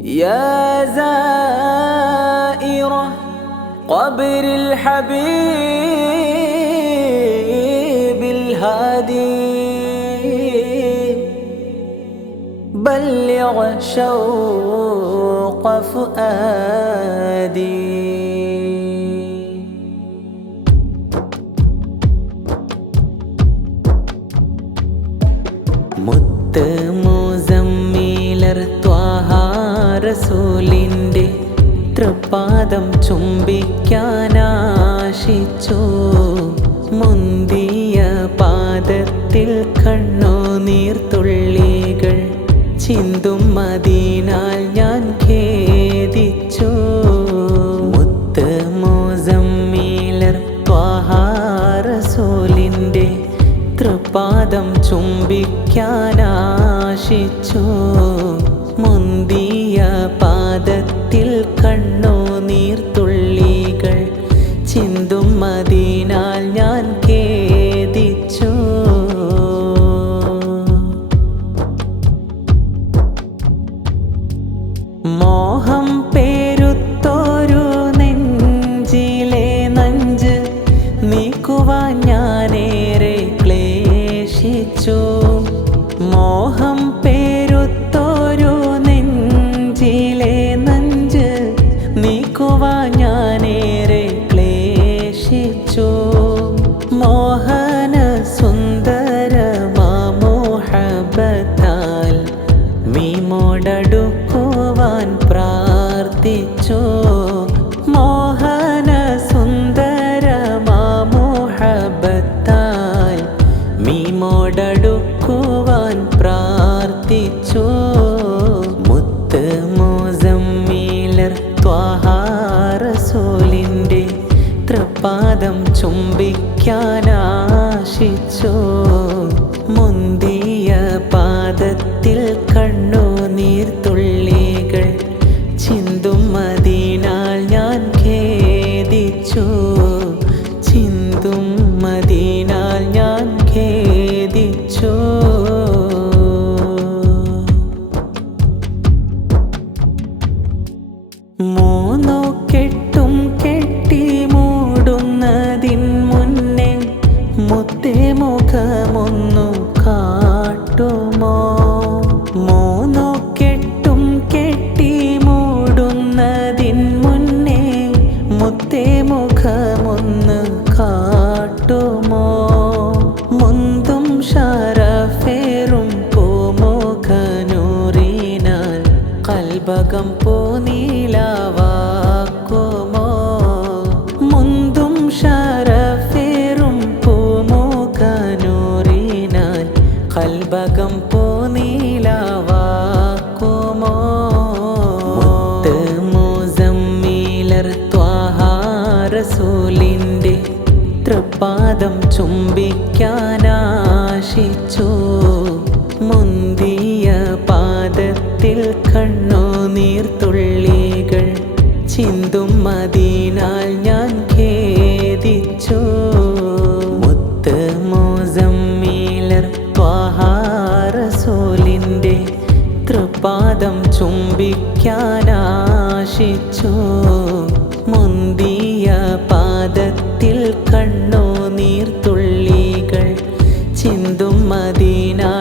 يا زائرة قبر الحبيب الهادي بلغ شوق فؤادي മുത്ത് മുസമ്മീലർ ത്വാഹാരസൂലിന്റെ തൃപ്പാദം ചുംബിക്കാനാശിച്ചു. മുന്തിയ പാദത്തിൽ കണ്ണുനീർത്തുള്ളികൾ ചിന്തും മദീനാൽ ഞാൻ ഖേദിച്ചു. മുത്ത് മുസമ്മീലർ ത്വാഹാരസൂലിന്റെ തൃപ്പാദം ചുംബിക്കാനാശിച്ചു. മുന്തിയ പാദത്തിൽ കണ്ണോ നീർത്തുള്ളികൾ ചിന്തും മതിനാൽ ഞാൻ ഖേദിച്ചു. മോഹം പേരുത്തോരു നെഞ്ചിലെ നഞ്ച് നീക്കുവാൻ ഞാനേറെ ക്ലേശിച്ചു. മോഹം പേരുത്തോരു മീമോടടുക്കുവാൻ പ്രാർത്ഥിച്ചു. മോഹന സുന്ദരമാമോഹബത്താൽ വിമോടടുക്കുവാൻ പ്രാർത്ഥിച്ചു. മുത്ത് മോസമ്മീലർ ത്വാഹാരസൂലിന്റെ തൃപ്പാദം ചുംബിക്കാനാശിച്ചു മുന്തിയ പാദത്തിൽ കണ്ണുനീർത്തുള്ളികൾ ചിന്തും മദീനാൽ ഞാൻ ഖേദിച്ചു. ചിന്തും മദീനാൽ മുന്തും ഷാരഫേറും പൂമുഖനൂറിനാൽ കൽബകം പൂനീലാവാക്കുമോ? മുന്തും ഷാരഫേറും പൂമുഖനൂറിനാൽ കൽബകം പൂനീലാവാക്കുമോ തൃപ്പാദം ചുംബിക്കാനാശിച്ചു. മുന്തിയ പാദത്തിൽ കണ്ണുനീർത്തുള്ളികൾ ചിന്തും മതിനാൽ ഞാൻ ഖേദിച്ചു. മുത്ത് മോസമ്മീലർ ത്വാഹാരസൂലിന്റെ തൃപ്പാദം ചുംബിക്കാനാശിച്ചു. മുന്തിയ കണ്ണുനീർത്തുള്ളികൾ ചിന്തും മദീനാൽ